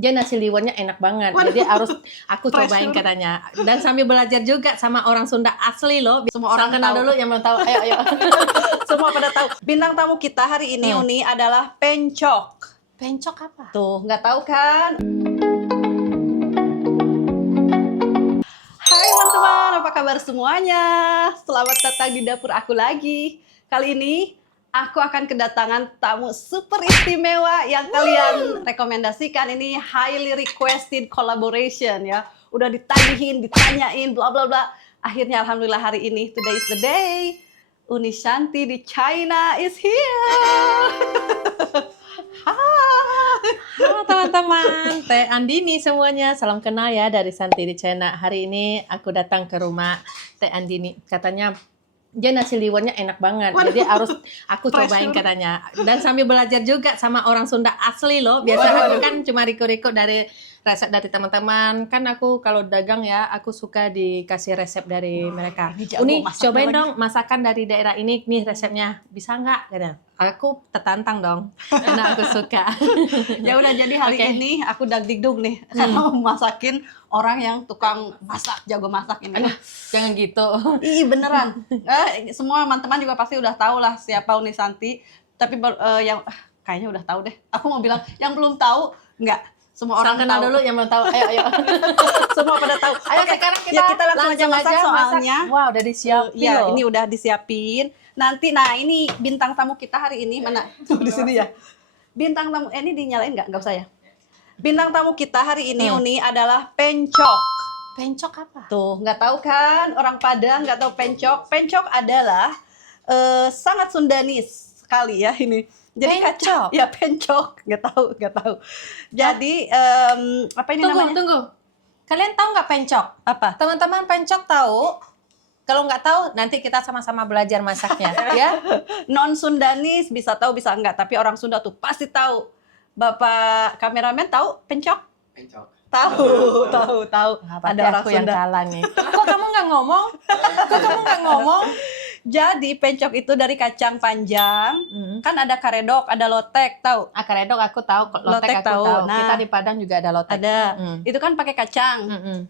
Dia nasi liwetnya enak banget. Waduh. Jadi harus aku cobain Pressure. katanya. Dan sambil belajar juga sama orang Sunda asli loh. Semua orang kenal tahu. dulu yang belum tahu. Ayo, ayo. Semua pada tahu. Bintang tamu kita hari ini Uni adalah Pencok. Pencok apa? Tuh, nggak tahu kan? Hai teman-teman, apa kabar semuanya? Selamat datang di dapur aku lagi. Kali ini aku akan kedatangan tamu super istimewa yang kalian rekomendasikan. Ini highly requested collaboration ya. Udah ditagihin, ditanyain, bla bla bla. Akhirnya alhamdulillah hari ini, today is the day. Uni Shanti di China is here. Halo teman-teman, Teh Andini semuanya. Salam kenal ya dari Santi di China. Hari ini aku datang ke rumah Teh Andini. Katanya dia nasi liwetnya enak banget. Waduh. Jadi harus aku cobain Pressure. katanya. Dan sambil belajar juga sama orang Sunda asli loh. Biasanya aku kan cuma riko-riko dari resep dari teman-teman. Kan aku kalau dagang ya, aku suka dikasih resep dari mereka. ini jago Uni, masak cobain lagi. dong masakan dari daerah ini. Nih resepnya. Bisa nggak? Katanya. Aku tertantang dong. Karena aku suka. Ya udah, jadi hari Oke. ini aku dagdikduk nih karena mau masakin orang yang tukang masak, jago masak ini. Jangan gitu. Ih beneran. Semua teman-teman juga pasti udah tahu lah siapa Uni Santi. Tapi yang kayaknya udah tahu deh. Aku mau bilang yang belum tahu enggak. Semua orang Kenal tahu. dulu yang belum tahu. Ayo, ayo. Semua pada tahu. Ayo Oke, sekarang kita ya kita langsung aja masak soalnya. Wah, udah disiapin Ya, loh. ini udah disiapin. Nanti, nah ini bintang tamu kita hari ini mana? Tuh, di sini ya. Bintang tamu, ini dinyalain nggak? Nggak usah ya. Bintang tamu kita hari ini Uni adalah Pencok. Pencok apa? Tuh, nggak tahu kan? Orang Padang nggak tahu Pencok. Pencok adalah sangat Sundanis sekali ya ini. Jadi Pencok? Ya Pencok, nggak tahu. Jadi apa ini namanya? Tunggu. Kalian tahu nggak pencok? Apa? Teman-teman pencok tahu? Kalau nggak tahu, nanti kita sama-sama belajar masaknya, ya. Non Sundanis bisa tahu bisa enggak, tapi orang Sunda tuh pasti tahu. Bapak kameramen tahu Pencok? Pencok. Tahu. Ada orang aku yang kalah nih. Kok kamu nggak ngomong? Jadi pencok itu dari kacang panjang. Kan ada karedok, ada lotek, tahu? Karedok aku tahu, lotek aku tahu. tahu. Nah, Kita di Padang juga ada lotek. Ada. Itu kan pakai kacang.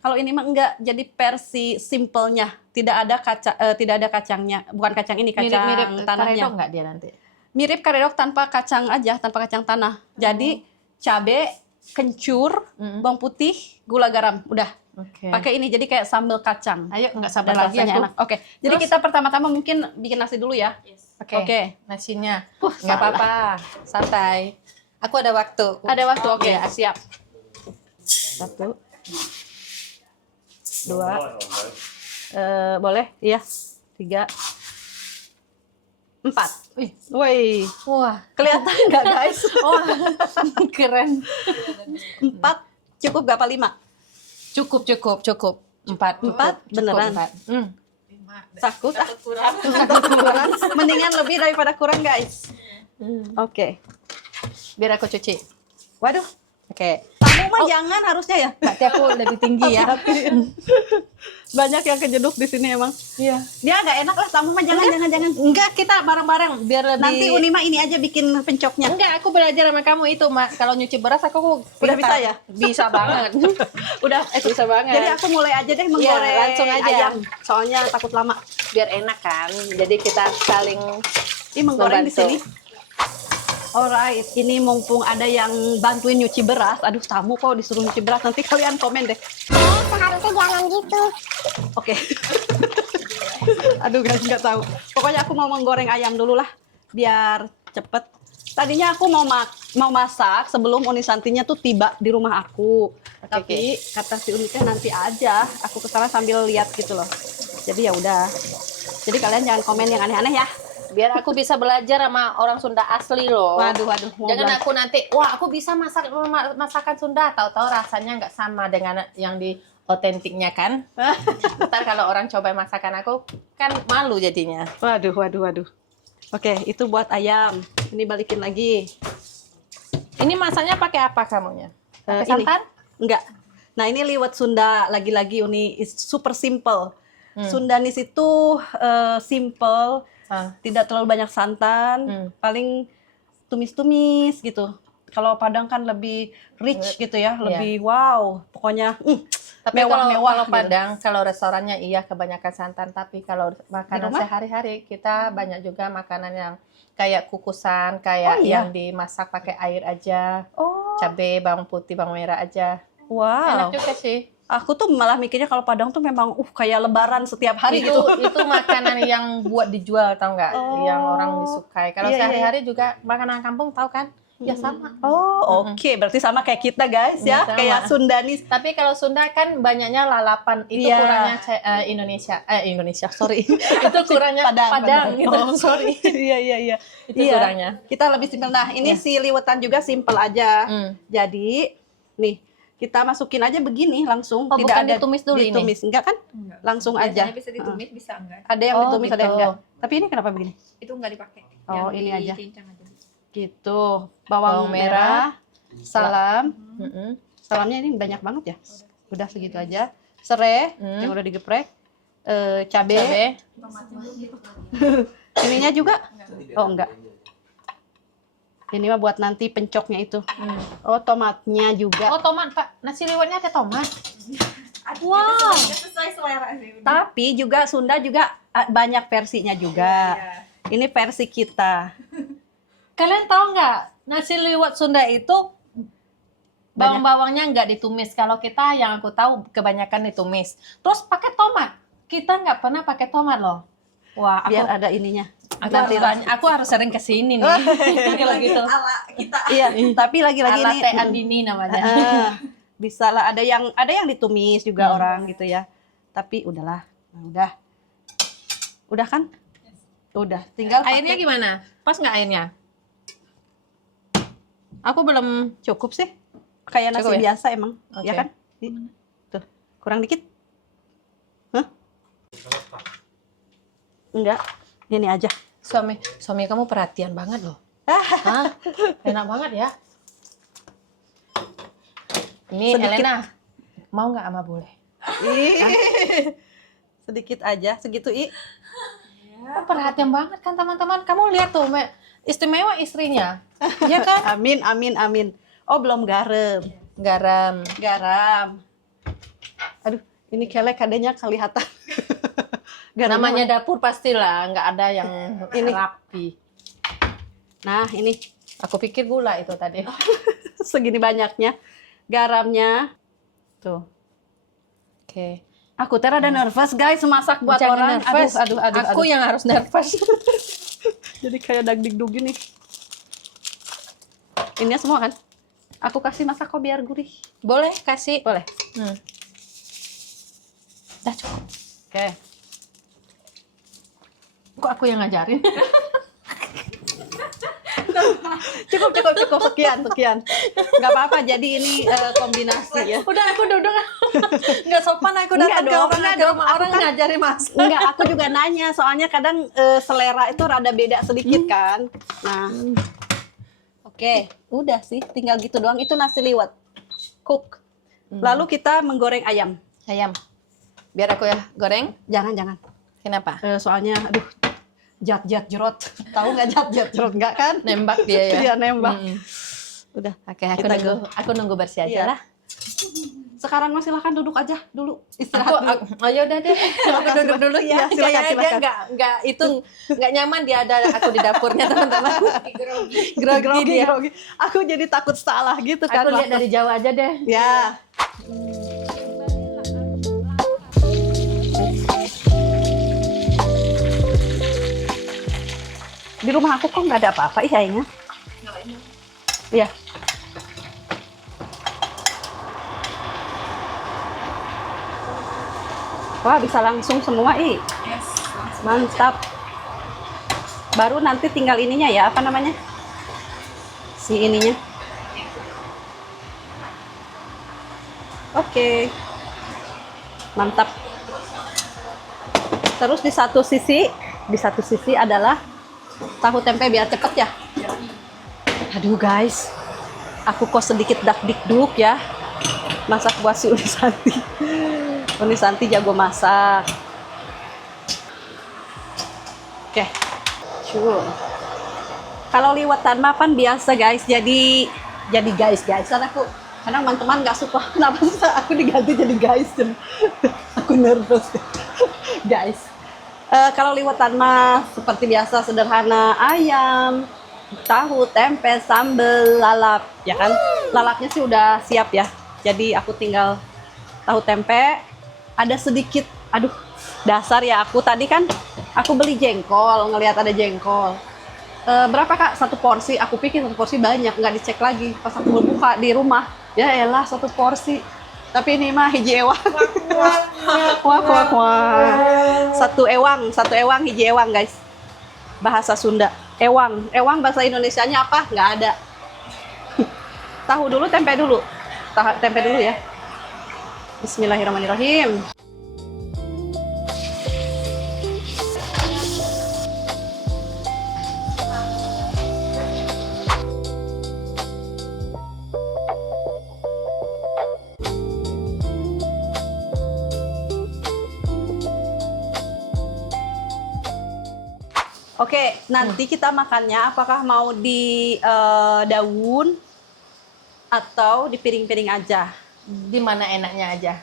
Kalau ini mah enggak, jadi versi simpelnya. Tidak ada kacangnya. Bukan kacang ini, kacang Mirip tanahnya. karedok nggak dia nanti? Mirip karedok tanpa kacang aja, tanpa kacang tanah. Jadi cabe, kencur, bawang putih, gula garam, udah. Oke. Pakai ini jadi kayak sambal kacang. Ayo, nggak sabar Dan lagi rasanya aku. enak. Oke. Jadi Terus? kita pertama-tama mungkin bikin nasi dulu ya. Oke. Nasinya. Nggak salah. apa-apa, santai. Aku ada waktu. Ada waktu, oke. Yes. Siap. 1, 2, boleh? Iya. 3, 4. Wih. Woi, Wah, kelihatan nggak guys? wah, keren. 4 cukup gak apa 5? Cukup. 4. Empat? Beneran? 4. Takut kurang. Mendingan lebih daripada kurang guys. Oke. Biar aku cuci. Waduh, Oke. tamu mah jangan harusnya ya. Berarti aku lebih tinggi ya. Banyak yang kejeduk di sini emang. Iya. Dia nggak enak lah, tamu mah jangan. Enggak, kita bareng-bareng biar lebih. Nanti Uni mah ini aja bikin pencoknya. Enggak, aku belajar sama kamu itu, Mak. Kalau nyuci beras aku Udah pintar. bisa ya? Bisa banget. Udah, Bisa banget. Jadi aku mulai aja deh menggoreng langsung aja. ayam. Soalnya takut lama. Biar enak kan. Jadi kita saling Ini menggoreng di membantu. sini. Alright, ini mumpung ada yang bantuin nyuci beras. Aduh, tamu kok disuruh nyuci beras. Nanti kalian komen deh. Seharusnya jangan gitu. Oke. Aduh guys, nggak tahu. Pokoknya aku mau menggoreng ayam dulu lah, biar cepet. Tadinya aku mau masak sebelum Uni Santinya tuh tiba di rumah aku. Tapi kata si Uni teh nanti aja. Aku kesana sambil lihat gitu loh. Jadi ya udah. Jadi kalian jangan komen yang aneh-aneh ya. biar aku bisa belajar sama orang Sunda asli loh. Waduh. mau Jangan belajar. aku nanti, wah aku bisa masakan Sunda, tahu-tahu rasanya nggak sama dengan yang di otentiknya kan. Ntar kalau orang coba masakan aku kan malu jadinya. Waduh. Oke, itu buat ayam. Ini balikin lagi. Ini masaknya pakai apa kamunya? Pakai Ini. santan? Enggak. Nah, ini liwet Sunda lagi-lagi Uni, is super simple. Sundanis itu simple, tidak terlalu banyak santan, paling tumis-tumis gitu. Kalau Padang kan lebih rich gitu ya, lebih wow. Pokoknya Tapi mewah-mewah kalau gitu. Padang, kalau restorannya iya kebanyakan santan. Tapi kalau makanan rumah? sehari-hari kita banyak juga makanan yang kayak kukusan, kayak Oh, iya? yang dimasak pakai air aja, Oh, cabai, bawang putih, bawang merah aja. wow. Enak juga sih. Aku tuh malah mikirnya kalau Padang tuh memang kayak lebaran setiap hari itu gitu. itu makanan yang buat dijual, tahu nggak? Yang orang disukai. Kalau Iya, iya. sehari-hari juga makanan kampung, tahu kan? Ya sama. Oh, oke. Berarti sama kayak kita guys ya, Sama. kayak Sundanis. Tapi kalau Sunda kan banyaknya lalapan. Itu Iya. kurangnya Indonesia, sorry. Itu kurangnya Padang gitu. Oh, Sorry. iya. Itu kurangnya. Kita lebih simpel. Nah, ini si liwetan juga simpel aja. Jadi, nih, kita masukin aja begini langsung. Oh, bukan ditumis dulu ini? Ditumis. Enggak kan? Enggak. Langsung aja. Biasanya bisa ditumis, bisa enggak. Ada yang Oh, ditumis, ada yang gitu. enggak. Tapi ini kenapa begini? Itu enggak dipakai. Oh, Yang ini aja. dicincang aja. Gitu. Bawang Bawang merah, salam. Mm-mm. Salamnya ini banyak banget ya. Udah segitu aja. Serai yang udah digeprek. Cabe. Cabai. Ininya juga? Oh, enggak. Ini mah buat nanti pencoknya itu. Oh, tomatnya juga. Oh, tomat, Pak. Nasi liwetnya ada tomat. Wow. Sesuai selera sih. Tapi juga Sunda juga banyak versinya juga. Iya. Ini versi kita. Kalian tahu nggak, nasi liwet Sunda itu bawang-bawangnya nggak ditumis. Kalau kita yang aku tahu kebanyakan ditumis. Terus pakai tomat. Kita nggak pernah pakai tomat loh. Wah, Biar ada ininya. aku harus sering kesini nih. Kalau gitu. Ala kita. Iya, tapi lagi-lagi Ala ini Teh Andini namanya. bisa lah, ada yang ditumis juga orang gitu ya. Tapi udahlah. Nah, udah kan? Udah, tinggal Airnya pakai. gimana? Pas nggak airnya? Aku belum. Cukup sih. Kayak nasi Cukup ya? biasa emang, Oke. ya kan? Tuh, kurang dikit. Hah? Enggak, ini aja. Suami kamu perhatian banget loh. Hah? Enak banget ya. Ini Sedikit. Elena, mau nggak sama boleh? Ih, sedikit aja, segitu Oh, perhatian banget kan teman-teman. Kamu lihat tuh, istimewa istrinya. Ya kan? Amin. Oh, belum garam. Garam. Aduh, ini kelek adanya kelihatan. Namanya dapur pastilah nggak ada yang Ini. rapi. Nah, ini Aku pikir gula itu tadi. segini banyaknya garamnya. Tuh. Oke. Aku rada nervous guys masak buat orang. Jangan nervous. Aduh. Aku yang harus nervous. Jadi kayak dagdikduk gini. Ini semua kan? Aku kasih masak kok biar gurih. Boleh kasih. Boleh. Dah cukup. Oke. Kok aku yang ngajarin? Cukup sekian. Nggak apa-apa. Jadi ini kombinasi ya. Udah aku duduk. Nggak sopan aku datang ke rumah orang ngajarin masak. Enggak, aku juga nanya. Soalnya kadang selera itu rada beda sedikit kan. Nah. Oke, udah sih. Tinggal gitu doang. Itu nasi liwet. Cook. Lalu kita menggoreng ayam. Ayam. Biar aku ya goreng. Jangan. Kenapa? Soalnya, aduh, jat jerot. Tahu nggak jat jerot nggak kan? Nembak dia ya. Iya, nembak. Udah. Oke, Kita aku nunggu bersih aja Iya. lah. Sekarang mah silahkan duduk aja dulu. Istirahat dulu. Oh ya udah deh. Aku duduk dulu Iya, ya. silakan. Kayaknya dia nggak nyaman dia ada aku di dapurnya teman-teman. Grogi dia. Grogi. Aku jadi takut salah gitu kan. Aku lihat dari jauh aja deh. Ya. Di rumah aku kok nggak ada apa-apa kayaknya. Iya. Wah, bisa langsung semua, Mantap. Baru nanti tinggal ininya ya, apa namanya? Si ininya. Oke. Mantap. Terus di satu sisi adalah tahu tempe biar cepet ya. Aduh guys, aku kok sedikit dakdikduk ya. Masak buat si Uni Santi. Uni Santi jago masak. Oke. Kalau liwetan mah kan biasa guys, jadi jadi guys. Karena kadang teman-teman nggak suka kenapa sih aku diganti jadi guys. Aku nervous. Guys. Kalau liwetan mah seperti biasa sederhana, ayam, tahu, tempe, sambal, lalap, ya kan? Lalapnya sih udah siap ya. Jadi aku tinggal tahu tempe, ada sedikit, aduh, dasar ya aku tadi kan aku beli jengkol, ngelihat ada jengkol. Berapa Kak? Satu porsi, aku pikir satu porsi banyak, nggak dicek lagi. Pas aku buka di rumah, ya elah satu porsi. Tapi ini mah hiji ewang. Wah. Satu ewang hiji ewang guys. Bahasa Sunda. Ewang bahasa Indonesianya apa? Nggak ada. Tahu dulu, tempe dulu. Tempe dulu ya. Bismillahirrahmanirrahim. Oke, nanti kita makannya apakah mau di daun atau di piring-piring aja? Di mana enaknya aja.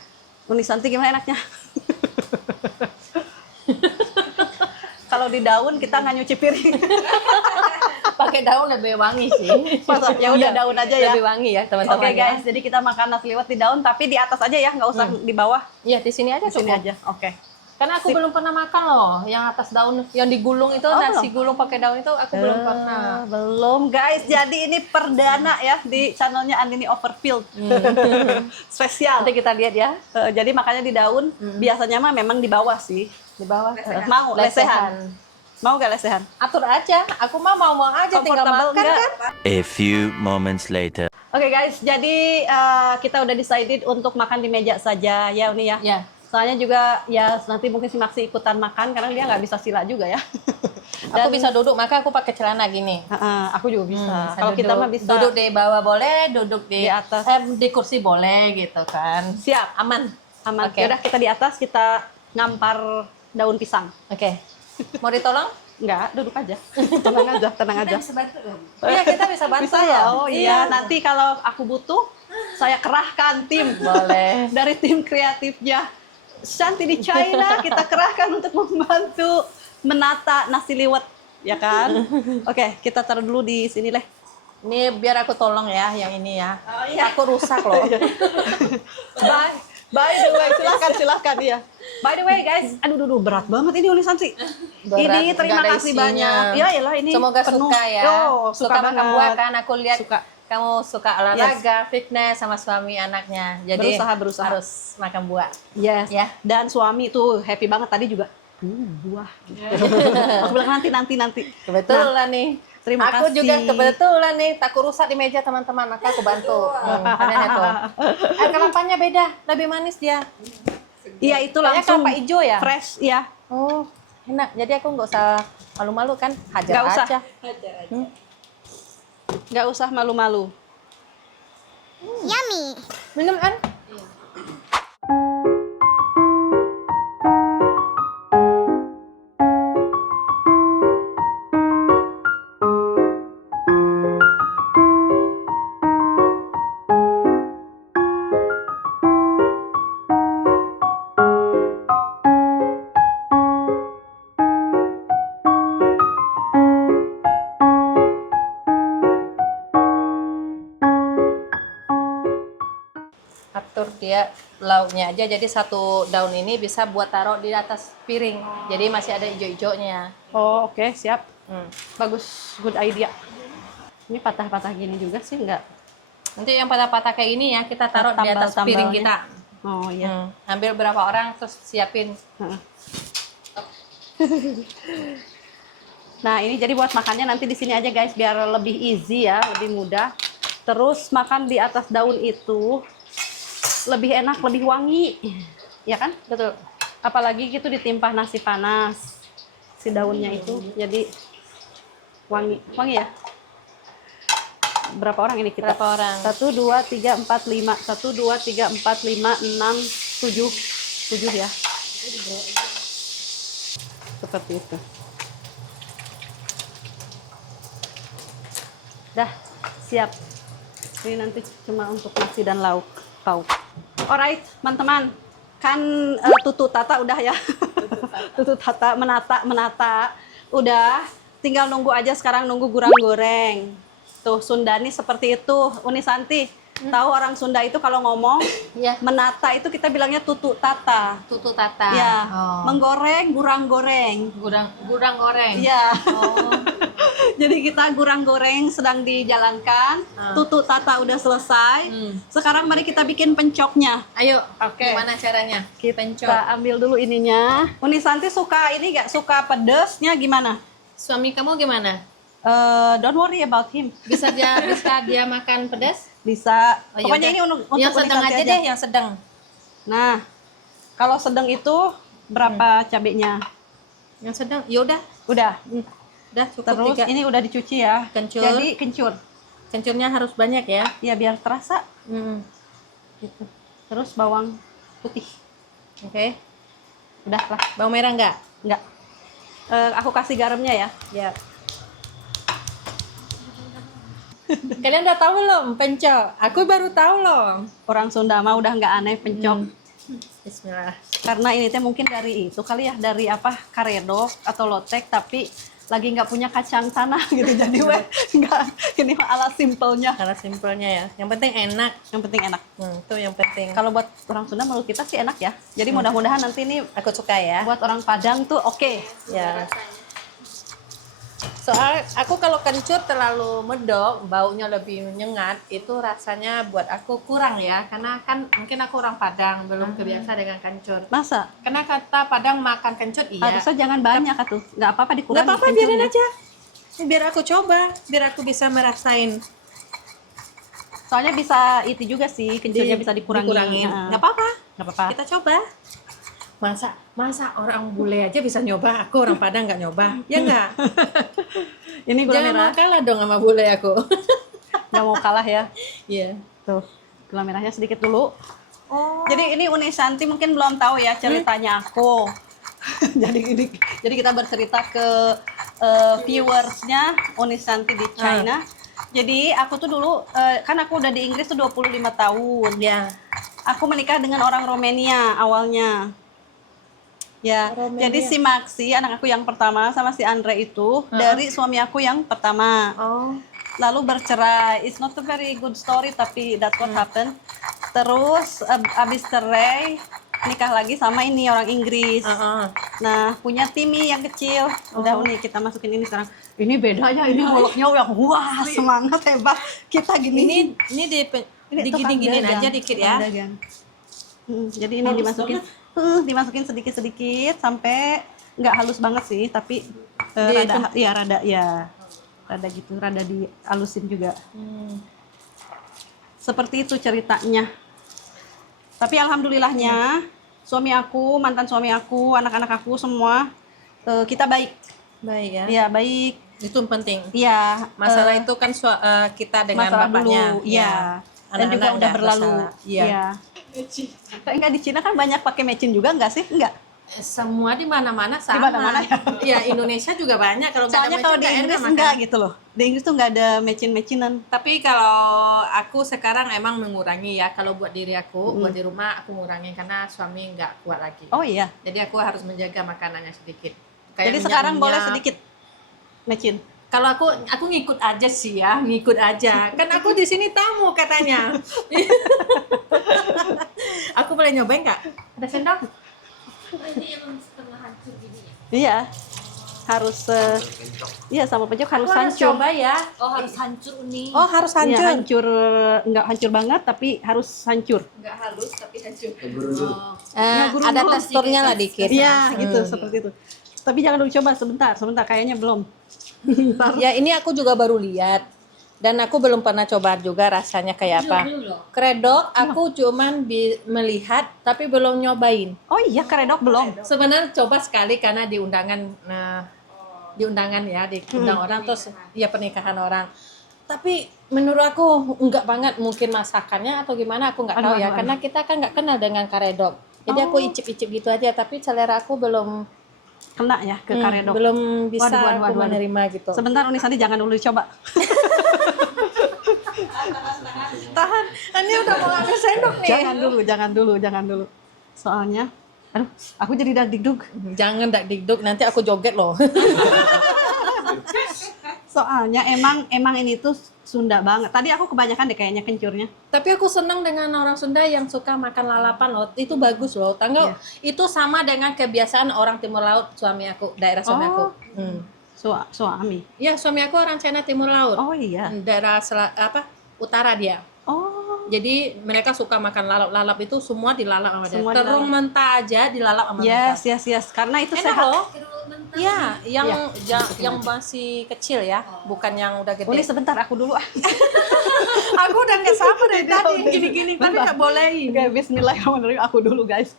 Uni Santi gimana enaknya? Kalau di daun kita nggak nyuci piring. Pakai daun lebih wangi sih. Masa? Ya udah Iya, daun aja ya. Lebih wangi ya teman-teman. Oke ya. guys, jadi kita makan nasi liwet di daun, tapi di atas aja ya, nggak usah di bawah. Iya di sini aja Di sini cukup. aja. Oke. Karena aku belum pernah makan loh, yang atas daun, yang digulung itu, Oh, nasi belum? gulung pakai daun itu aku belum pernah. Belum guys, jadi ini perdana ya di channelnya Andini Overfield. Spesial. Nanti kita lihat ya Jadi makanya di daun, biasanya mah memang di bawah sih. di bawah. Mau lesehan? Mau gak lesehan? Atur aja, aku mah mau aja tinggal Comfortable makan nggak? kan. A few moments later. Oke guys, jadi kita udah decided untuk makan di meja saja ya Uni ya. Ya. Soalnya juga ya nanti mungkin si Maksi ikutan makan karena dia nggak bisa sila juga ya. Aku bisa duduk, maka aku pakai celana gini. Aku juga bisa. Bisa Kalau kita duduk. mah bisa Duduk di bawah boleh, duduk Di atas. di kursi boleh gitu kan. siap, Aman. aman. Oke. Yaudah kita di atas kita ngampar daun pisang. Oke. Mau ditolong? Enggak, duduk aja. Tenang aja, tenang aja. Iya, kita bisa bantu. Bisa ya? Oh iya, nanti kalau aku butuh, saya kerahkan tim. Boleh. Dari tim kreatifnya Shanti di China, kita kerahkan untuk membantu menata nasi liwet, ya kan? Oke, kita taruh dulu di sini leh. Ini biar aku tolong ya, yang ini ya. Oh, iya. Aku rusak loh. By the way, silahkan ya. By the way guys, aduh berat banget ini Uli Santi. Berat, Ini terima nggak ada kasih isinya. banyak. Ya elah ini Semoga penuh. suka ya. Yo, suka makan banget. buah kan. Aku lihat Suka. kamu suka olahraga, fitness sama suami anaknya. Jadi Berusaha. harus makan buah. Yes. Ya. Dan suami tuh happy banget tadi juga. Buah. Aku bilang nanti. Kebetulan nih. Terima aku kasih. juga kebetulan nih takut rusak di meja teman-teman, maka aku bantu. Kalian tuh. Air kelapanya beda, lebih manis dia. Iya itu Kayaknya langsung kelapa hijau ya? fresh ya. Oh, enak. Jadi aku nggak usah malu-malu kan, hajar Nggak usah. aja. Nggak usah malu-malu. Yummy. Minum kan? Atur dia lauknya aja, jadi satu daun ini bisa buat taruh di atas piring, jadi masih ada hijau-hijaunya. Oh oke, siap. Hmm. Bagus, good idea. Ini patah-patah gini juga sih nggak? Nanti yang patah-patah kayak ini ya kita taruh di atas piring kita. Oh iya. Ambil berapa orang terus siapin. Heeh. Nah ini jadi buat makannya nanti di sini aja guys, biar lebih easy ya, lebih mudah. Terus makan di atas daun itu lebih enak, lebih wangi, ya kan? Betul. Apalagi gitu ditimpah nasi panas, si daunnya itu jadi wangi ya. Berapa orang ini kita? Berapa orang? 1, 2, 3, 4, 5. 1, 2, 3, 4, 5, 6, 7 ya. Seperti itu. Dah, siap. Ini nanti cuma untuk nasi dan lauk pauk. Alright, teman-teman. Kan tutu tata udah ya. Tutu tata menata. Udah, tinggal nunggu aja sekarang, nunggu gurang goreng. Tuh, Sundani seperti itu. Uni Santi, tahu orang Sunda itu kalau ngomong Ya. menata itu kita bilangnya tutu tata. Tutu tata. Ya, Oh. menggoreng, gurang goreng. Gudang goreng. Ya. Oh. Jadi kita gurang goreng sedang dijalankan. Tutu tata udah selesai. Sekarang mari kita bikin pencoknya. Ayo. Oke. Gimana caranya? Kita ambil dulu ininya. Uni Santi suka ini gak? Suka pedesnya gimana? Suami kamu gimana? Don't worry about him. Bisa dia makan pedas? Bisa. Oh, Pokoknya yaudah. ini untuk yang Uni sedang Santi aja deh, yang sedang. Nah, kalau sedang itu berapa cabenya? Yang sedang. Yaudah. Udah. Udah cukup Terus 3. ini udah dicuci ya. Kencur. Jadi kencur. Kencurnya harus banyak ya. Ya biar terasa. Hmm. Gitu. Terus bawang putih. Oke. Udah lah. Bawang merah enggak? Enggak. Aku kasih garamnya ya. Ya. Kalian udah tahu belum pencok? Aku baru tahu loh. Orang Sunda mah udah nggak aneh pencok. Bismillah. Karena ini teh mungkin dari itu kali ya, dari apa, karedok atau lotek, tapi lagi nggak punya kacang tanah gitu. Jadi weh nggak, ini mah ala simpelnya. Karena simpelnya ya. Yang penting enak. Yang penting enak. Itu yang penting. Kalau buat orang Sunda menurut kita sih enak ya. Jadi mudah-mudahan nanti ini Aku suka ya. buat orang Padang tuh oke. Ya. Soal aku kalau kencur terlalu medok, baunya lebih menyengat, itu rasanya buat aku kurang ya. Karena kan mungkin aku orang Padang, belum kebiasa dengan kencur. Masa? Karena kata Padang makan kencur iya. Harusnya jangan banyak atuh. Nggak apa-apa dikurangi. Nggak apa-apa, kencurnya. biarin aja. Biar aku coba, biar aku bisa merasain. Soalnya bisa itu juga sih, kencurnya bisa dikurangin. Dikurangin. Nah, Nggak apa-apa. nggak apa-apa. Kita coba. Masa orang bule aja bisa nyoba, aku orang Padang nggak nyoba. Ya nggak? Ini gula Jangan merah. mau kalah dong sama bule aku. Nggak mau kalah ya. Iya. Tuh, gula merahnya sedikit dulu. Oh. Jadi ini Uni Santi mungkin belum tahu ya ceritanya aku. jadi kita bercerita ke viewersnya Uni Santi di China. Jadi aku tuh dulu kan aku udah di Inggris tuh 25 tahun. Ya. Aku menikah dengan orang Romania awalnya. Ya, Romania. jadi si Maxi anak aku yang pertama sama si Andre itu dari suami aku yang pertama. Oh. Lalu bercerai. It's not a very good story tapi that's what happened. Terus abis cerai nikah lagi sama ini orang Inggris. Nah, punya Timmy yang kecil. Udah Uni kita masukin ini sekarang. Ini bedanya, ini mulutnya udah wah semangat hebat. Kita gini. Ini Ini digini-giniin tukang dagang. aja dikit ya. Tukang dagang. Jadi ini dimasukin sedikit-sedikit sampai nggak halus banget sih, tapi rada gitu, rada dihalusin juga. Seperti itu ceritanya. Tapi alhamdulillahnya mantan suami aku, anak-anak aku semua kita baik. Baik ya. Iya, baik. Itu yang penting. Iya, Masalah itu kan kita dengan masalah bapaknya. dulu, iya. Dan Anak-anak juga udah nggak berlalu. masalah. Iya. Enggak di Cina kan banyak pakai mecin juga enggak sih? Enggak. Semua di mana-mana sama. Di mana-mana ya. Iya, Indonesia juga banyak. Kalau nggak ada Soalnya kalau di nggak enak Inggris makan. enggak gitu loh. Di Inggris tuh enggak ada mecin-mecinan. Tapi kalau aku sekarang emang mengurangi ya. Kalau buat diri aku, buat di rumah aku mengurangi karena suami nggak kuat lagi. Oh iya. Jadi aku harus menjaga makanannya sedikit. Jadi sekarang boleh sedikit mecin. Kalau aku ngikut aja sih ya, ngikut aja. Kan aku di sini tamu katanya. Aku boleh nyobain nggak? Ada sendok? Iya. Harus iya sama pencok harus Aku harus hancur. coba ya. Oh harus hancur Uni. Oh harus Iya, hancur. hancur enggak hancur banget tapi harus hancur. Nggak halus tapi hancur. Ada teksturnya lah dikit. Iya, gitu seperti itu. Tapi jangan dulu coba sebentar, kayaknya belum. Ya ini aku juga baru lihat. Dan aku belum pernah coba juga rasanya kayak apa. Kredok aku cuman melihat tapi belum nyobain. Oh iya, karedok belum. Sebenarnya coba sekali karena di undangan ya, diundang orang terus ya pernikahan orang. Tapi menurut aku enggak banget, mungkin masakannya atau gimana aku nggak tahu ya, karena kita kan nggak kenal dengan karedok. Jadi aku icip-icip gitu aja, tapi selera aku belum Kena ya ke karedok. belum bisa Waduh. aku menerima gitu. Sebentar Uni Santi jangan dulu coba. tahan. Ini udah mau ngambil sendok nih. Jangan dulu. Soalnya, aduh, aku jadi dagdikduk. Jangan dak dikduk, nanti aku joget loh. Soalnya emang ini tuh Sunda banget. Tadi aku kebanyakan deh kayaknya kencurnya. Tapi aku senang dengan orang Sunda yang suka makan lalapan loh. Itu bagus loh. Tanggal itu sama dengan kebiasaan orang Timur Laut suami aku, daerah suami aku. Suami. Ya, suami aku orang Cina Timur Laut. Oh iya. Daerah utara dia. Oh. Jadi mereka suka makan lalap itu semua dilalap sama dia. Semua Terung dilalap. mentah aja dilalap sama mereka. Yes. Karena itu Enak sehat. loh. Iya, yang masih kecil ya, bukan yang udah gede. Boleh sebentar aku dulu ah. Aku udah nggak sabar dari tadi gini-gini, tapi nggak bolehin. Oke, bismillahirrahmanirrahim. Aku dulu guys.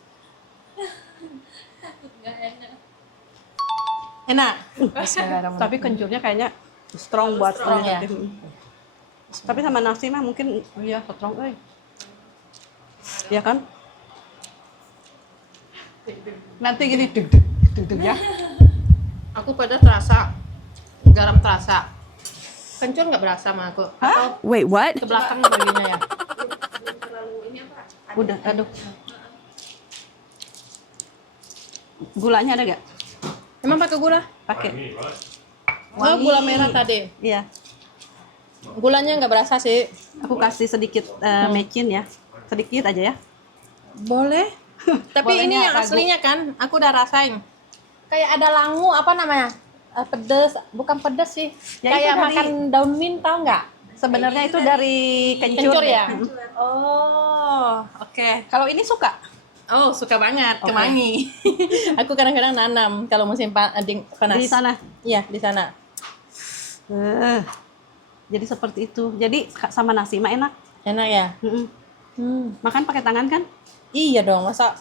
Enak. Bismillahirrahmanirrahim. Tapi kencurnya kayaknya strong buat Strong ya? Tapi sama nasi mah mungkin ya strong ya kan? Nanti gini deg ya. Aku pada terasa garam terasa. Kencur nggak berasa sama aku. Atau Wait, what? ke belakang baginya ya. Udah, aduh. Gulanya ada gak? Emang pakai gula? Pakai. Oh, gula merah tadi. Iya. Gulanya nggak berasa sih. Aku kasih sedikit mecin ya. Sedikit aja ya. Boleh. Tapi ini Bolehnya yang ragu. aslinya kan, aku udah rasain. Kayak ada langu apa namanya? Pedes, bukan pedes sih. Ya, itu kayak dari- makan daun mint, tau nggak? Sebenarnya itu dari kencur, Kencur ya? Mm. Oh, oke. Kalau ini suka? Oh, suka banget, Oke. kemangi. Aku kadang-kadang nanam kalau musim panas. Di sana. Iya, di sana. Jadi seperti itu. Jadi sama nasi mah enak. Enak ya? Mm-mm. Makan pakai tangan kan? Iya dong, masa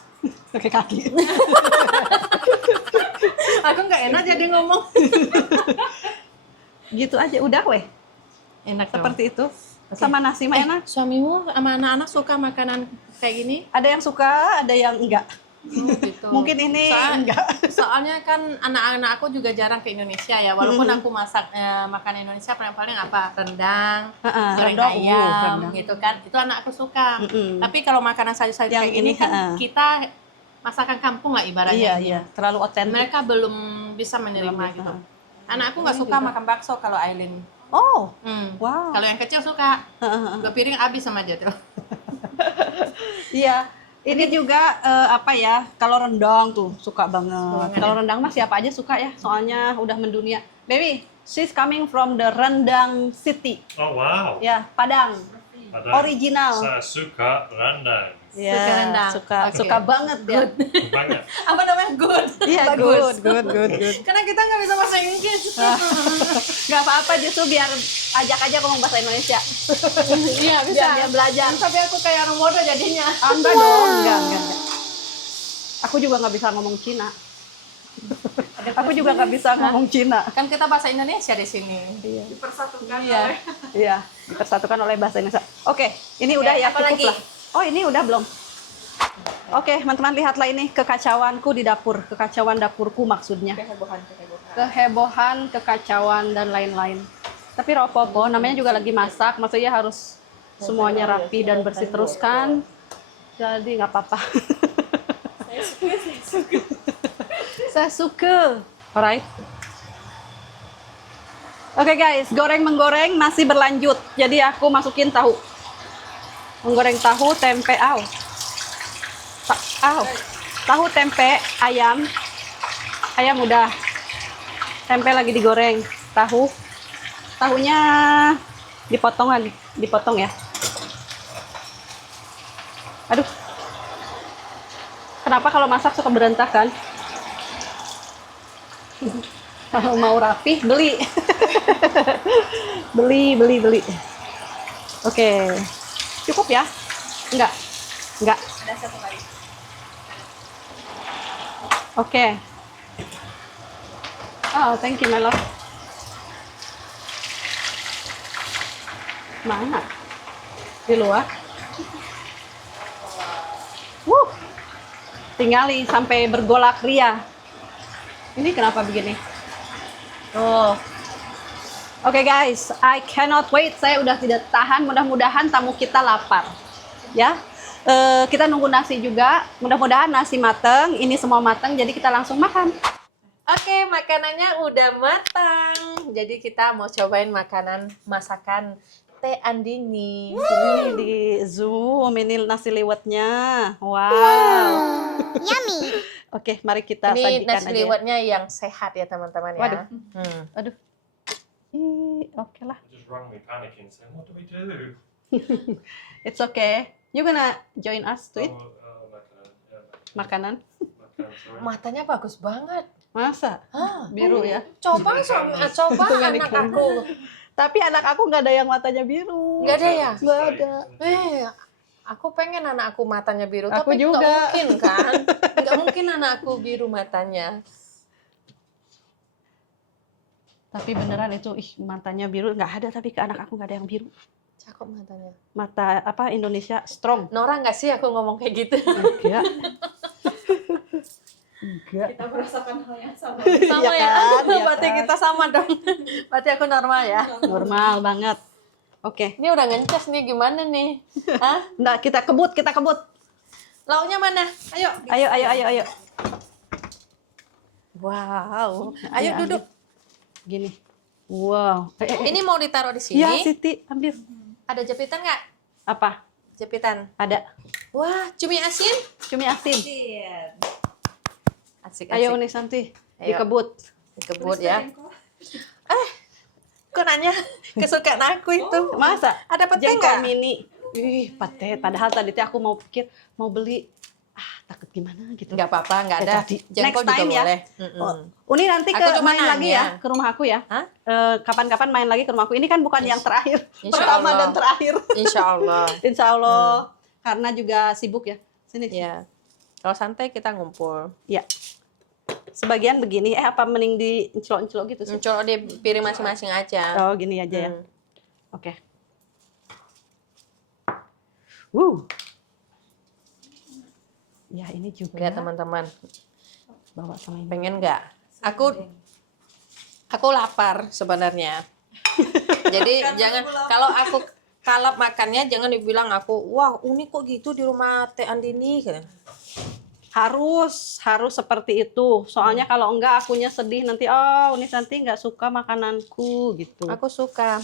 Pakai kaki. aku nggak enak jadi ngomong. Gitu aja udah weh. Enak dong. Seperti itu. Sama nasi mah enak. Suamimu sama anak-anak suka makanan kayak gini? Ada yang suka, ada yang enggak. Gitu. Mungkin ini enggak. Soalnya kan anak-anak aku juga jarang ke Indonesia ya. Walaupun aku masak makan Indonesia paling-paling apa rendang, Heeh, goreng rendang, ayam, rendang. gitu kan. Itu anak aku suka. Mm-mm. Tapi kalau makanan sayur-sayur Yang kayak gini ini, kan kita masakan kampung lah ibaratnya. Iya, terlalu otentik. Mereka belum bisa menerima Belum bisa. gitu. Anak aku nggak suka makan bakso kalau Aileen. Oh, Hmm. wow. Kalau yang kecil suka. 2 piring habis sama dia tuh. Iya. Ini juga apa ya? Kalau rendang tuh suka banget. Banget Kalau ya? rendang mah siapa aja suka ya. Soalnya udah mendunia. Baby, she's coming from the Rendang City. Oh wow. Ya, Padang. Ada. Original. Saya suka rendang. Ya, Suka rendang. Suka, Oke. suka banget ya. Banyak. Apa namanya? Good. Iya, Bagus. good. Karena kita nggak bisa bahasa Inggris. Gak apa-apa, justru biar ajak aja ngomong bahasa Indonesia. Iya, bisa. Biar dia belajar. Tapi aku kayak orang bodoh jadinya. Enggak dong, enggak. Aku juga nggak bisa ngomong Cina. Aku juga nggak bisa ngomong Cina. Kan kita bahasa Indonesia di sini. Dipersatukan Iya. oleh Iya, dipersatukan oleh bahasa Indonesia. Oke, ini udah ya, apa cukup lagi? lah. Oh, ini udah belum? Oke, teman-teman lihatlah ini kekacauanku di dapur, kekacauan dapurku maksudnya. Kehebohan, kekacauan dan lain-lain. Tapi ropopo, namanya juga lagi masak, maksudnya harus semuanya rapi dan bersih terus kan. Jadi nggak apa-apa. Saya suka. Alright. Oke guys, goreng menggoreng masih berlanjut. Jadi aku masukin tahu. Menggoreng tahu, tempe, tahu, tempe, ayam. Ayam udah. Tempe lagi digoreng. Tahunya dipotong ya. Aduh. Kenapa kalau masak suka berantakan? Kalau mau rapi, beli. beli. Oke. Cukup ya? Enggak. ada satu kali. Oke. Oh, thank you, my love. Mana? Di luar. Tinggali sampai bergolak ria. Ini kenapa begini? Oh. Oke guys, I cannot wait. Saya udah tidak tahan. Mudah-mudahan tamu kita lapar. Ya, kita nunggu nasi juga. Mudah-mudahan nasi mateng. Ini semua mateng, jadi kita langsung makan. Oke, makanannya udah matang. Jadi kita mau cobain makanan masakan Teh Andini. Ini di zoom, ini nasi liwetnya. Wow. Yummy. Oke, mari kita Ini sajikan nasi aja. liwetnya yang sehat ya teman-teman ya. Waduh. Aduh. Oke lah. It just rang me panicking, saying, "What do we do?" It's okay. You gonna join us to eat Makanan. makanan? Makan, sorry. Matanya bagus banget. Masa? Hah, Biru ya? coba coba anak aku. Tapi anak aku nggak ada yang matanya biru. Nggak ada ya? Nggak ada. Aku pengen anak aku matanya biru, Aku tapi juga. nggak mungkin kan? Nggak mungkin anak aku biru matanya. Tapi beneran itu, matanya biru nggak ada. Tapi ke anak aku nggak ada yang biru. Cakep matanya. Mata apa Indonesia strong. Nora nggak sih aku ngomong kayak gitu? Enggak. Enggak. Kita merasakan hal yang sama. Sama Iya ya? kan, iya Berarti kan. kita sama dong. Berarti aku normal ya? Normal banget. Oke. Ini udah ngencas nih, gimana nih? Hah? Nggak, kita kebut. Lauknya mana? Ayo. Ayo. Wow. Ayo Iya, duduk. Gini. Wow. Ini mau ditaruh di sini. Iya, Siti, ambil. Ada jepitan nggak? Apa? Jepitan. Ada Wah, cumi asin. cumi asin. Asik. Ayo nih Santi, Ayo. dikebut. Dikebut ya. Kok nanya kesukaan aku itu? Masa? Ada pete Jengkol nggak? mini. Ih, pate. Padahal tadi teh aku mau pikir mau beli. Takut gimana gitu. Nggak apa-apa, nggak ada. Ya, tadi. Jengkol Next time juga ya. boleh. Oh, Uni nanti Aku cuma main lagi nanya. ya ke rumah aku ya. Hah? Kapan-kapan main lagi ke rumahku. Ini kan bukan yang terakhir. Insya Pertama Allah. dan terakhir. Insya Allah. Insya Allah. Karena juga sibuk ya. Sini. Ya. Kalau santai kita ngumpul. Ya. Sebagian begini. Apa mending dicelok-celok gitu sih? Mencolok di piring masing-masing aja. Oh, gini aja ya. Hmm. Oke. Ya, ini juga. Lihat teman-teman. Bawa sama ini. Pengen nggak? Aku lapar sebenarnya. Jadi jangan kalau aku kalap makannya jangan dibilang aku wah unik kok gitu di rumah Teh Andini gitu. Harus seperti itu. Soalnya kalau enggak akunya sedih nanti, oh ini nanti nggak suka makananku gitu. Aku suka.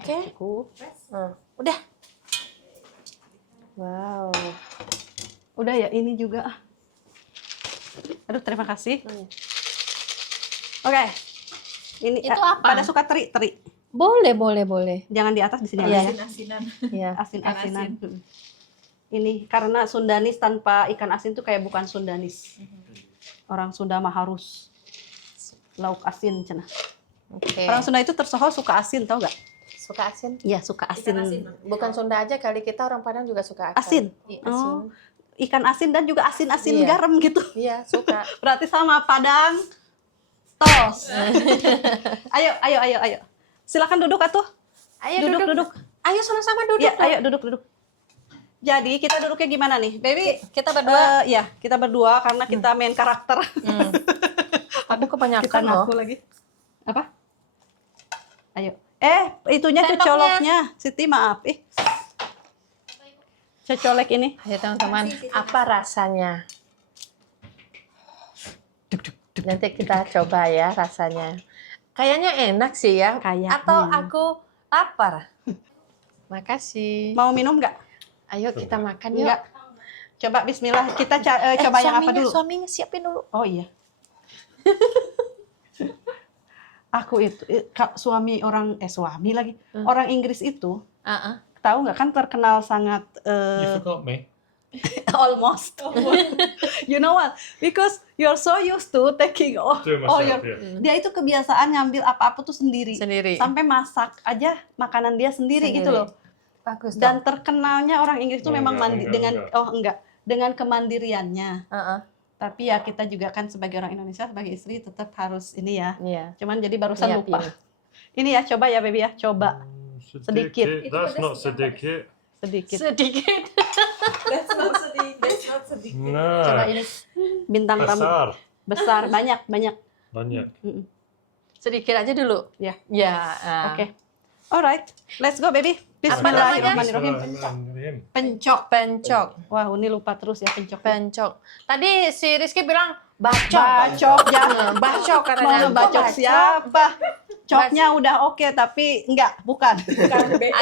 Oke. Udah. Wow. Udah ya, ini juga. Aduh, terima kasih. Oke. Ini Itu apa? pada suka teri. Boleh. Jangan di atas, di sini Iya. aja. Asinan. Iya. Asin-asinan. Ini karena Sundanis tanpa ikan asin tuh kayak bukan Sundanis. Orang Sunda mah harus lauk asin cenah. Oke. Orang Sunda itu tersohor suka asin, tau gak? Suka asin? Iya, suka asin. Bukan Sunda aja kali, kita orang Padang juga suka Asin. Iya, asin. Oh, ikan asin dan juga asin-asin Iya. garam gitu. Iya, suka. Berarti sama Padang tos. Ayo. Silakan duduk atuh. Ayo Duduk. Ayo sama-sama duduk. Ya, ayo duduk. Jadi kita duduknya gimana nih, baby? Kita berdua. Ya, kita berdua karena kita main karakter. Aku kebanyakan Kita loh. ngaku lagi. Apa? Ayo. Itunya Sendoknya. cocoloknya. Siti maaf. Cocolek ini. Ayo teman-teman, apa rasanya? Nanti kita coba ya rasanya. Kayaknya enak sih ya. Kayaknya. Atau aku lapar. Makasih. Mau minum nggak? Ayo kita makan yuk. Enggak. Coba bismillah. Kita coba yang apa dulu? Suaminya siapin dulu. Oh iya. Aku itu suami lagi. Orang Inggris itu tahu nggak kan terkenal sangat You forgot me. almost. You know what? Because you're so used to taking Do it myself, yeah. dia itu kebiasaan ngambil apa-apa tuh sendiri. Sampai masak aja makanan dia sendiri. Gitu loh. Bagus dong. Dan terkenalnya orang Inggris itu memang Enggak. dengan kemandiriannya. Uh-uh. Tapi ya kita juga kan sebagai orang Indonesia, sebagai istri tetap harus ini ya. Iya. Cuman jadi barusan Iya, lupa. pilih. Ini ya, coba ya baby ya, coba. Sedikit. That's not sedikit. sedikit. Sedikit. That's not sedih. That's not sedih. Coba Nah, ini Bintang tamu besar. besar, banyak. Banyak. sedikit aja dulu. Ya. Ya. Oke. Alright, let's go baby. Bismillahirrahmanirrahim. Bismillahirrahmanirrahim. Pencok. Pencok. Wah, Uni lupa terus ya pencok. Pencok. Tadi si Rizky bilang bacok. Bacok, jangan. Bacok Mau katanya. ngebacok siapa? Coknya udah oke, tapi enggak, bukan.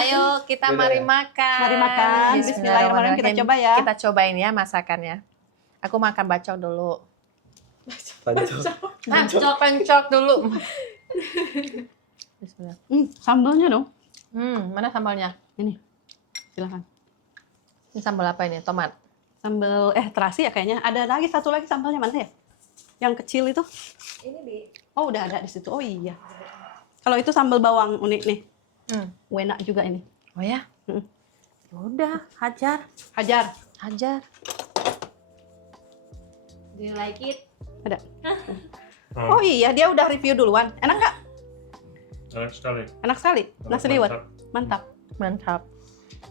Ayo kita mari makan. Mari makan. Bismillahirrahmanirrahim. Kita coba ya. Kita cobain ya masakannya. Aku makan bacok dulu. Pencok dulu. Bismillah. Sambalnya dong. Mana sambalnya? Ini. Silakan. Ini sambal apa ini? Tomat. Sambal terasi ya kayaknya. Ada lagi satu lagi sambalnya mana ya? Yang kecil itu. Ini di Oh, udah ada di situ. Oh iya. Kalau itu sambal bawang unik nih. Enak juga ini. Oh ya? Udah, hajar. Hajar. Hajar. Do you like it? Ada. Oh iya, dia udah review duluan. Enak nggak? Enak sekali. Enak sekali. Nasi liwet. Mantap. Mantap.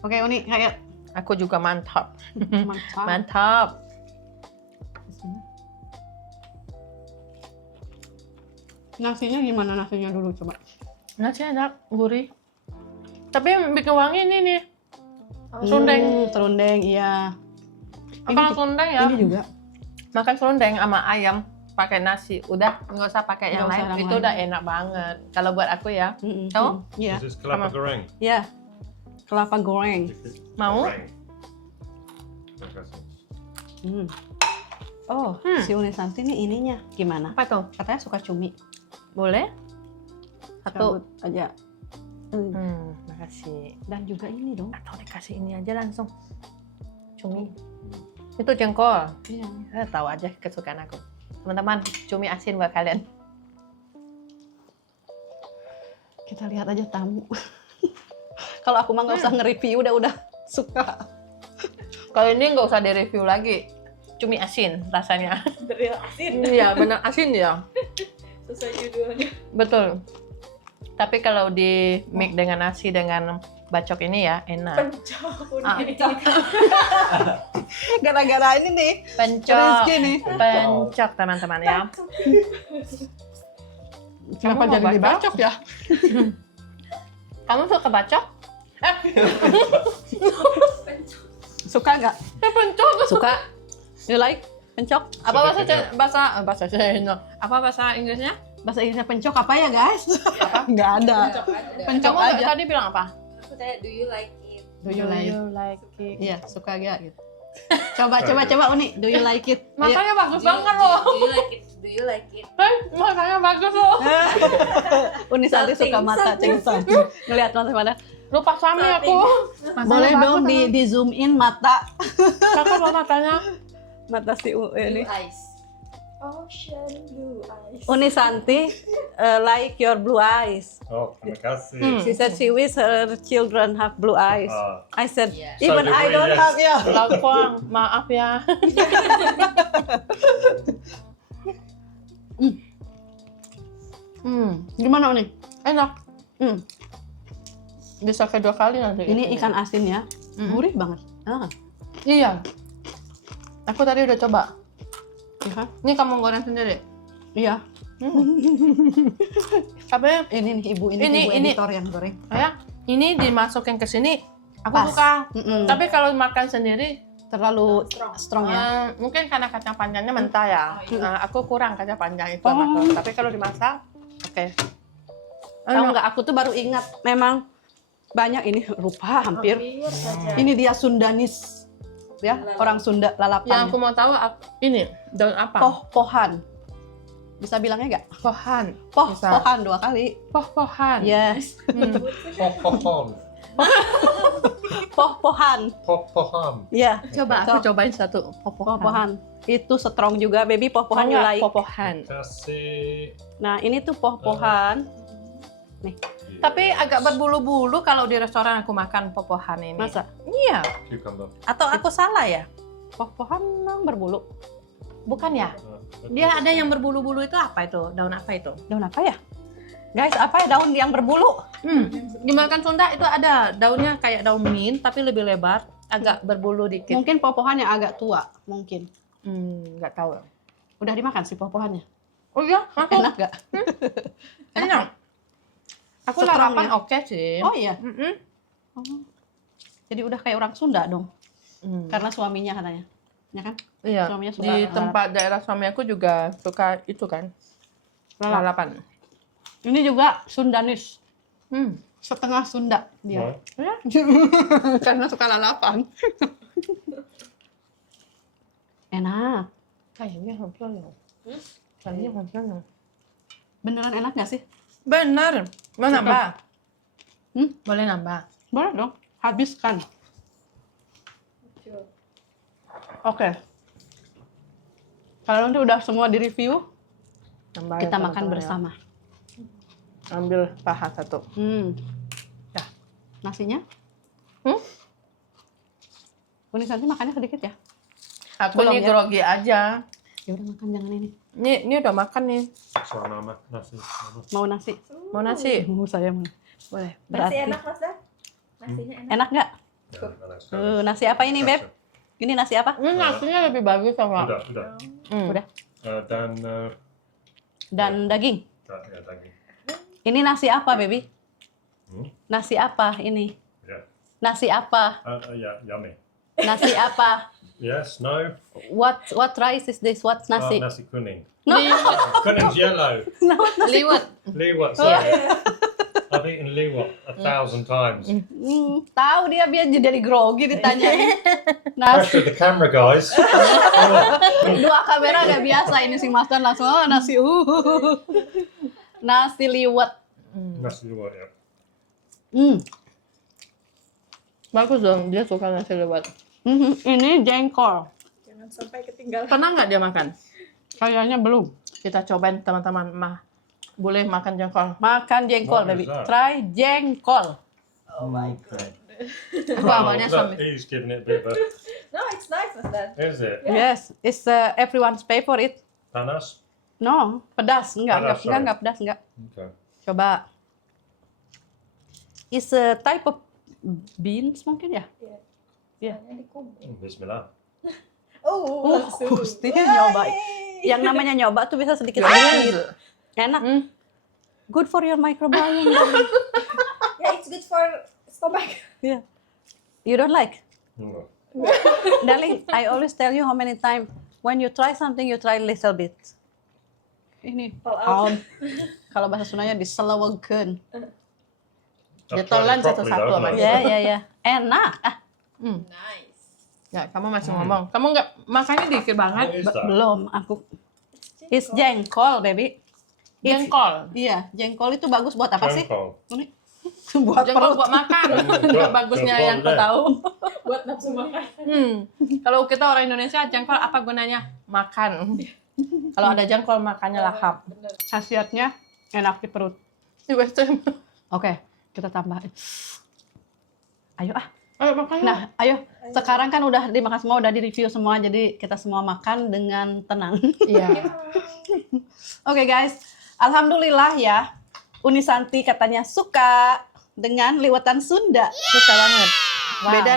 Oke, Uni, kayak Aku juga mantap. mantap. Mantap. Nasinya gimana nasinya dulu coba? Nasi enak, gurih. Tapi yang bikin wangi ini nih. Serundeng. Serundeng, iya. Apa serundeng ya? Ini juga. Makan serundeng sama ayam pakai nasi. Udah, nggak usah pakai yang Nggak usah lain. yang Itu lain. udah enak banget. Kalau buat aku ya. Kamu? Iya. This is kelapa goreng. Iya. Kelapa goreng. Mau? Goreng. Terima kasih. Oh, si Uni Santi nih ininya gimana? Apa tuh? Katanya suka cumi. Boleh? Satu. Cabut aja. Makasih. Dan juga ini dong. Atau dikasih ini aja langsung. Cumi. Itu jengkol. Iya. Tahu aja kesukaan aku. Teman-teman, cumi asin buat kalian. Kita lihat aja tamu. Kalau aku mah nggak usah nge-review, udah suka. Kalau ini nggak usah di-review lagi. Cumi asin rasanya. The real asin. Iya, benar asin ya. Sesuai judulnya. Betul. Tapi kalau di mix dengan nasi dengan bacok ini ya enak. Pencok. Gara-gara ini nih. Pencok. Rizky nih. Pencok teman-teman ya. Kenapa Kamu jadi mau dibacok ya? Kamu suka bacok? Suka nggak? Pencok. Suka. You like pencok? Apa Sedikit, bahasa Cina? Apa bahasa Inggrisnya? Bahasa Inggrisnya pencok apa ya guys? Nggak ada. Pencok Kamu aja. tadi bilang apa? Aku tanya, do you like it? Do you like? like it? Iya, suka gak gitu. Coba Uni, do you like it? Makanya bagus Do you- banget loh. Do you like it? Do you like it? Makanya bagus loh. Uni Santi suka mata Ceng Santi. Ngelihat mana. Lupa Sami aku. Boleh dong di zoom in mata Kakak mau matanya. mata si ini. Blue eyes. Ocean blue eyes. Uni Santi like your blue eyes. Oh, terima kasih. She said she wish her children have blue eyes. Ah. I said Yeah. even So I you don't yes. have ya. Lakuang, maaf ya. Gimana Uni? Enak. Hmm. Bisa kedua kali nanti. Ini ikan asin ya, gurih banget. Iya. Aku tadi udah coba. Iya kan? Ini kamu goreng sendiri. Iya. Tapi Ini nih ibu ini ibu Ini. editor yang goreng. kayak ini dimasukin ke sini. Aku Pas. suka. Mm-mm. Tapi kalau makan sendiri, Terlalu strong ya. mungkin karena kacang panjangnya mentah ya. Aku kurang kacang panjang itu sama aku. Tapi kalau dimasak, oke. Tahu nggak? Aku tuh baru ingat, memang banyak ini rupa hampir. Ini dia Sundanis, ya orang Sunda Yang lalapan. aku mau tahu ini daun apa? Poh-pohan. Bisa bilangnya nggak? Pohan. Bisa. Poh-pohan 2 kali. Poh-pohan. Yes. Pohon. Poh-pohan. Pohon. Iya. Coba aku cobain satu. Poh-pohan. Itu strong juga, baby. Poh-pohan you like. Poh-pohan. Kasih. Nah, ini tuh poh-pohan. Tapi agak berbulu-bulu kalau di restoran aku makan poh-pohan ini. Masa? Iya. Cucumber. Atau aku salah ya? Poh-pohan memang berbulu. Bukan ya? Dia ada yang berbulu-bulu itu apa itu? Daun apa itu? Daun apa ya? Guys, apa ya daun yang berbulu? Di makan Sunda itu ada daunnya kayak daun mint tapi lebih lebar, agak berbulu dikit. Mungkin popohannya agak tua, mungkin. Nggak tahu. Udah dimakan sih popohannya. Oh iya, aku Enak gak? enak. Aku Strong lalapan ya? oke sih. Oh iya. Oh. Jadi udah kayak orang Sunda dong. Hmm. Karena suaminya katanya. Ya kan? Iya. Suaminya suka Di lalapan. tempat daerah suami aku juga suka itu kan. Lalapan. Ini juga Sundanis. Hmm. Setengah Sunda dia. Right. Karena suka lalapan. Enak. Kayaknya hampir loh. Kayaknya hampir loh. Beneran enak gak sih? Bener. Mau nambah? Hmm? Boleh nambah. Boleh dong. Habiskan. Sure. Oke. Kalau nanti udah semua di-review, Nambah ya, kita makan teman-teman ya. bersama. Ambil paha satu. Ya. Nasinya? Hmm? Uni Santi makannya sedikit ya? Aku Belum ini ya? grogi aja. Ya udah makan, jangan ini. Ini udah makan nih. So nama nasi. Mau nasi? Mau nasi? Saya mau. Boleh. Nasi Berarti. enak Mas Dan? Nasinya enak. Enak nggak? Nasi apa ini, Beb? Ini nasi apa? Ini nasinya lebih bagus sama. Udah. Udah. Dan Dan daging. ya daging. Ini nasi apa, Baby? Hmm? Nasi apa ini? Ya. Nasi apa? Yeah, yummy. Nasi apa? Yes, no. What rice is this? What nasi? Nasi kuning. Liwet. Kuning's yellow. Liwet. Liwat, sorry. I've eaten liwat 1,000 times. Tahu dia biar jadi grogi ditanyain. Nasi. Pressure the camera, guys. Dua kamera nggak biasa ini si Mas Dan langsung oh, nasi. Nasi liwet. Nasi liwat, ya. Bagus dong, dia suka nasi liwet. Ini jengkol. Jangan sampai ketinggalan. Pernah nggak dia makan? Kayaknya belum. Kita cobain teman-teman. Boleh makan jengkol. Makan jengkol, What baby. is that? Try jengkol. Oh my Okay. Aku awalnya look, suami. he's giving it a bit of a... No, it's nice Mas Dan. Is it? Yes, it's everyone's favorite. Panas? No, pedas. Enggak, Pedas, sorry. enggak pedas, enggak. Okay. Coba. It's a type of beans mungkin ya? Iya. Soalnya dikubur. Bismillah. Oh, Gusti nyoba. Yang namanya nyoba tuh bisa sedikit-sedikit. Enak. Good for your microbiome. Yeah, it's good for stomach. Yeah. You don't like? Mm. Darling, I always tell you how many times when you try something, you try little bit. Ini. Fall out. Kalau bahasa Sundanya diselewegeun. I've Ditelan tried it properly, satu-satu though, sama haven't dia. I? Ya, ya, ya. Enak. Nice. Ya, kamu masih ngomong. Kamu nggak makannya dikit What banget. is that? Belum, aku. It's jengkol, baby. Jengkol. Iya, jengkol itu bagus buat apa sih? Jengkol. Ini buat Jengkol perut. buat makan. Buat- Bagusnya buat yang kau boleh. tahu. Buat nafsu makan. Kalau kita orang Indonesia, jengkol apa gunanya? Makan. Kalau ada jengkol, makannya lahap. Bener. Khasiatnya enak di perut. Di Western. Oke, kita tambah. Ayo ah. Ayo makan. Nah, ayo. Sekarang kan udah dimakan semua, udah di-review semua, jadi kita semua makan dengan tenang. Iya. Oke guys, alhamdulillah ya. Uni Santi katanya suka dengan liwetan Sunda. Suka banget. Wow. Beda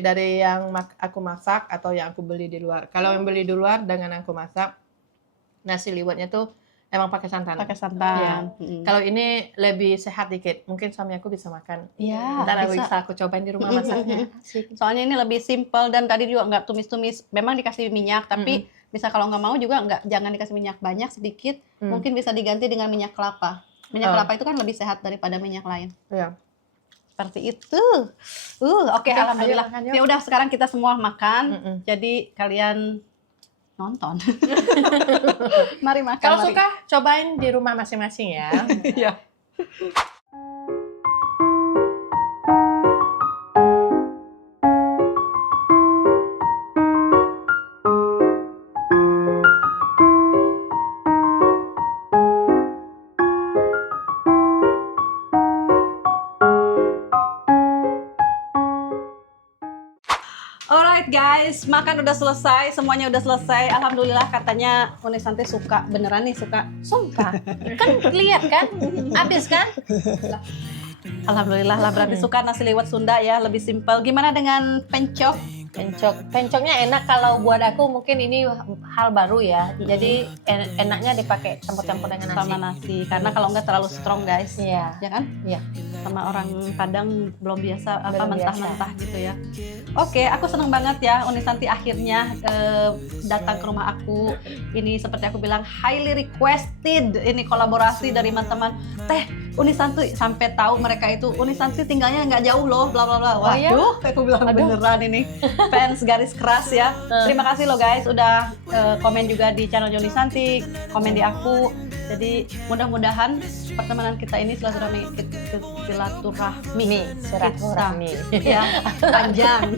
dari yang aku masak atau yang aku beli di luar. Kalau yang beli di luar dengan aku masak, nasi liwetnya tuh emang pakai santan. Pakai santan. Iya. Mm. Kalau ini lebih sehat dikit, mungkin suami aku bisa makan. Iya, Ntar bisa. bisa aku cobain di rumah masaknya. Asik. Soalnya ini lebih simple dan tadi juga nggak tumis-tumis. Memang dikasih minyak, tapi bisa kalau nggak mau juga jangan dikasih minyak banyak, sedikit. Mungkin bisa diganti dengan minyak kelapa. Minyak kelapa itu kan lebih sehat daripada minyak lain. Iya. Seperti itu. Oke, Udah, alhamdulillah. ayo makan, yuk. Ya udah sekarang kita semua makan. Jadi kalian nonton. Mari makan. Kalau mari. suka, cobain di rumah masing-masing ya. Iya. Alright, Alright guys, makan udah selesai, semuanya udah selesai. Alhamdulillah katanya Unisanti suka, beneran nih suka. Sumpah. Kan lihat kan? Habis kan? Alhamdulillah lah berarti suka nasi liwet Sunda ya, lebih simpel. Gimana dengan pencok? Pencoknya enak kalau buat aku mungkin ini hal baru ya. Jadi enaknya dipakai campur-campur dengan nasi. Sama nasi, karena kalau nggak terlalu strong guys. Iya. Ya kan? Iya. Sama orang Padang belum biasa apa Belum mentah-mentah gitu ya. Oke, aku seneng banget ya Unisanti akhirnya datang ke rumah aku. Ini seperti aku bilang highly requested. Ini kolaborasi dari teman-teman. Teh, Unisanti sampai tahu mereka itu Unisanti tinggalnya nggak jauh loh, bla bla bla. Oh, iya? Waduh, aku bilang beneran ini. Fans garis keras ya. Terima kasih loh guys udah komen juga di channel Unisanti, komen di aku. Jadi mudah-mudahan pertemanan kita ini silaturahmi ya panjang.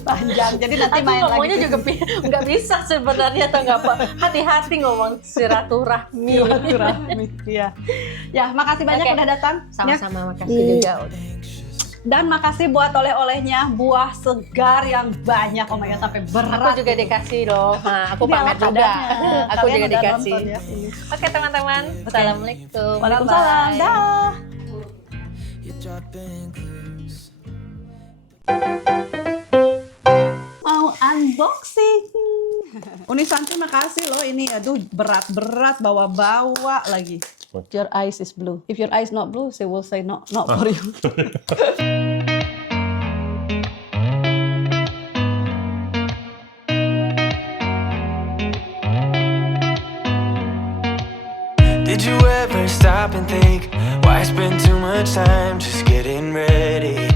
Panjang. Jadi nanti Aku main ngomongnya lagi. juga nggak bisa sebenarnya atau nggak apa. Hati-hati ngomong silaturahmi. Silaturahmi. Ya. Ya, makasih banyak Oke. udah datang. Ya. Sama-sama makasih juga udah. Dan makasih buat oleh-olehnya, buah segar yang banyak. Oh my god, sampai berat. Aku juga dikasih loh. Nah, aku Ini pamer ala juga. kadarnya. Aku Kalian juga udah dikasih. nonton ya ini. Oke teman-teman. Assalamualaikum. Waalaikumsalam. Bye-bye. Dah. Mau unboxing. Unisanti makasih loh ini. Aduh, berat-berat bawa-bawa lagi. Your eyes is blue. If your eyes not blue, they will say not for you. Did you ever stop and think why spend too much time just getting ready?